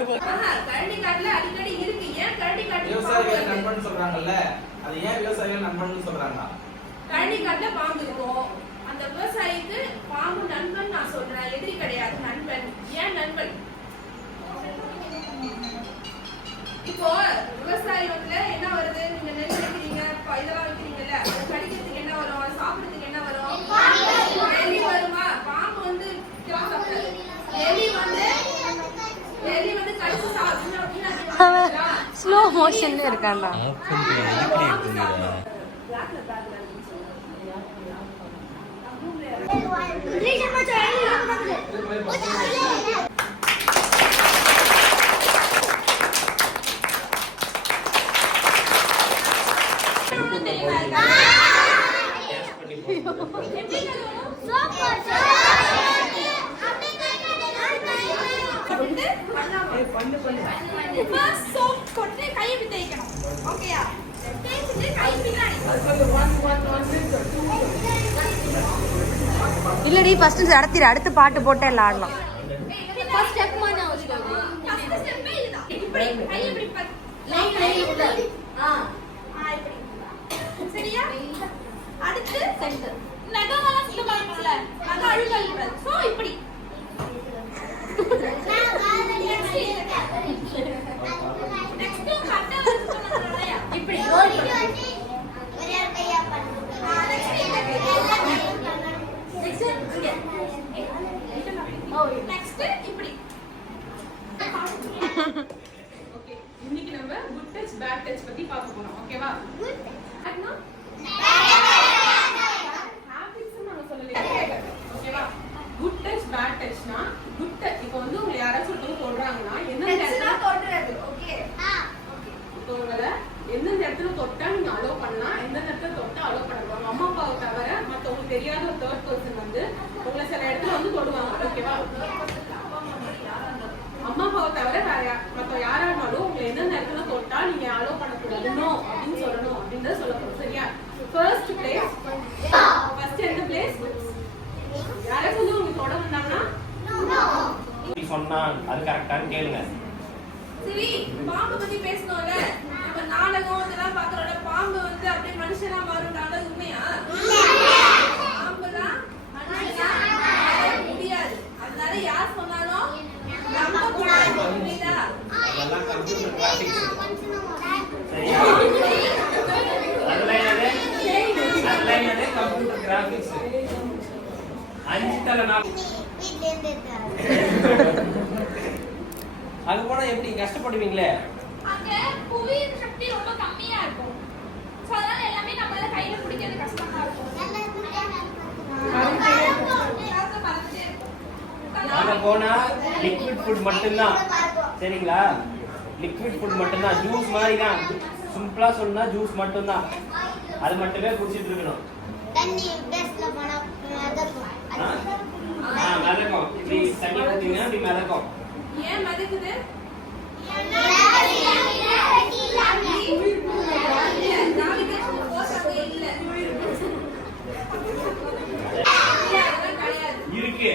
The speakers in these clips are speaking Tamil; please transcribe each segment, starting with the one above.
கரடி காட்டுல அடிக்கடி இருக்கு. ஏன் கரடி காட்டுல விவசாயிகள் நண்பன் சொல்றாங்கல்ல, அது ஏன் விவசாயிகள் நண்பன் சொல்றாங்க? கரடி காட்டுல பாம்பு இருக்கும். அந்த விவசாயிக்கு பாம்பு நண்பன் நான் சொல்றேன், எதிரி கிடையாது, நண்பன். ஏன் நண்பன்? இப்போ விவசாயத்துல என்ன வருது? நீங்க நெல் வைக்கிறீங்க, இதெல்லாம் வைக்கிறீங்கல்ல, அது கடிக்கிறதுக்கு என்ன வரும்? சாப்பிடுறதுக்கு என்ன வரும்? எலி வருமா? பாம்பு வந்து எலி வந்து கடிச்சு சாப்பிடுறா. ஸ்லோ மோஷன்ல இருக்காண்டா. இல்லடி ஃபர்ஸ்ட் நடத்திடு, அடுத்து பாட்டு போட்டே ஆடலாம். சரியா? அடுத்து நகமெல்லாம் சுத்தமா இருக்கும்ல, அது அழுகல்ல. சோ இப்படி நெக்ஸ்ட் கட்ட சுத்தமா இப்படி நெக்ஸ்ட் இப்படி. ஓகே, இன்னைக்கு நம்ம குட் டச் பேட் டச் பத்தி பார்க்க போறோம். ஓகேவா? அண்ணா ஹாபிட்ஸ் நாங்க சொல்லல. ஓகேவா? குட் டச் பேட் டச்னா குட் டச். இப்போ வந்து உங்க யாராச்சும் ஒருத்தவங்க சொல்றாங்கன்னா என்ன இடத்துல தொடுறது. Okay okay. இப்போ உங்கள எந்த இடத்துல தொட்டா நீங்க அலோ பண்ணலாம், எந்த இடத்துல தொட்டா அலோ பண்ணலாம். அம்மா அப்பாவை தவிர மத்தவங்களுக்கு தெரியாத ஒரு தேர்ட் பர்சன் வந்து உங்களை சில இடத்துல வந்து தொடுவாங்க. ஓகேவா? அம்மா அப்பாவை தவிர வேற மத்த யாரா இருந்தாலும் உங்களை எந்த இடத்துல தொட்டா நீங்க அலோ பண்ணக்கூடாது, நோ அப்படின்னு சொல்லணும் அப்படின்றத சொல்ல போறோம். சரியா? First place. ஃபர்ஸ்ட் எந்த பிளேஸ்? யாராச்சும் வந்து உங்களுக்கு தொட வந்தாங்கன்னா சொன்னா அது கரெக்டான்னு கேளுங்க. சரி, பாம்பு பத்தி பேசணும்ல, நம்ம நாடகம் இதெல்லாம் பாக்குறோம்ல, பாம்பு வந்து அப்படியே மனுஷனா மாறும்டாங்க. உண்மையா? பாம்புதான் மனுஷனா மாற முடியாது. அதனால யார் சொன்னாலும் நம்ப கூடாது. புரியுதா? அதெல்லாம் கம்ப்யூட்டர் கிராபிக்ஸ். சரியா? அதெல்லாம் கம்ப்யூட்டர் கிராபிக்ஸ். 5 தல நான் அது போனா எப்படி கஷ்டப்படுவீங்களே? அங்க புவியின் சக்தி ரொம்ப கம்மியா இருக்கும். சோ அதனால எல்லாமே நம்மளால கையில பிடிக்கிறது கஷ்டமா இருக்கும். அங்க போனா லிக்விட் ஃபுட் மட்டும்தான். சரிங்களா? லிக்விட் ஃபுட் மட்டும்தான். ஜூஸ் மாதிரி தான். சிம்பிளா சொன்னா ஜூஸ் மட்டும்தான். அது மட்டுமே குடிச்சிட்டு இருக்கணும். தண்ணி டெஸ்ட்ல போனா மிதக்கும். மிதக்கும். இப்படி தண்ணி ஊத்தினா இப்படி மிதக்கும். ஏன் மிதக்குது? இருக்கு.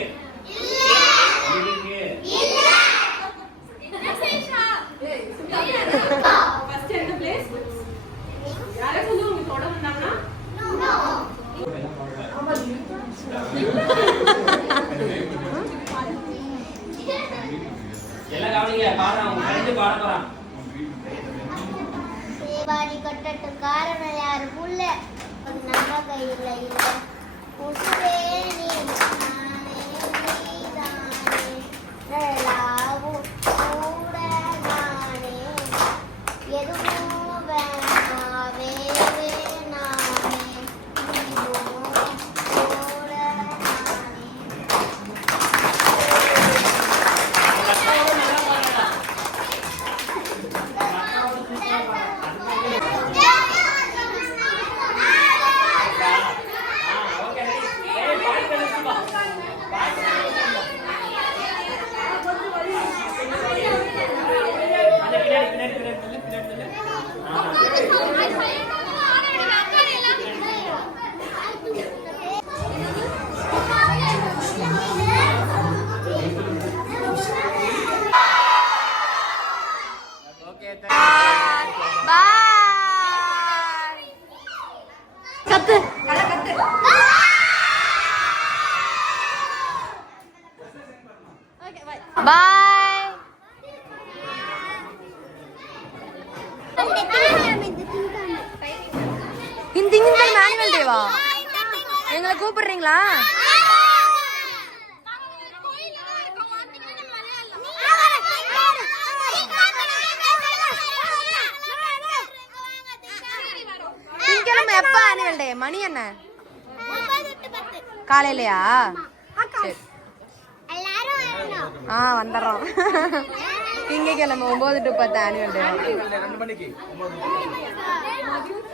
எல்லாம் கவனிங்க, பாருங்க உங்க ஃப்ரெண்ட் பாட போறான். சேவாரி கட்டட்டு காரணம் யாரு புள்ள நம்ம கையில இல்ல உசுரே நீ நானே நீதானே எல்லாவும் கூட நானே எதுவும் வேணாவே நானே கூட ஓகே, பாடி பாய். இந்த திங்கள் மேனுவல் டேவா? எங்களை கூப்பிடுறீங்களா? திங்கிழமை எப்ப ஆனுவல் டே? மணி என்ன? காலையிலயா? சரி. வந்துடுறோம். திங்கக்கிழமை 9 to 10 ஆனுவல் டே. 2 மணிக்கு 9.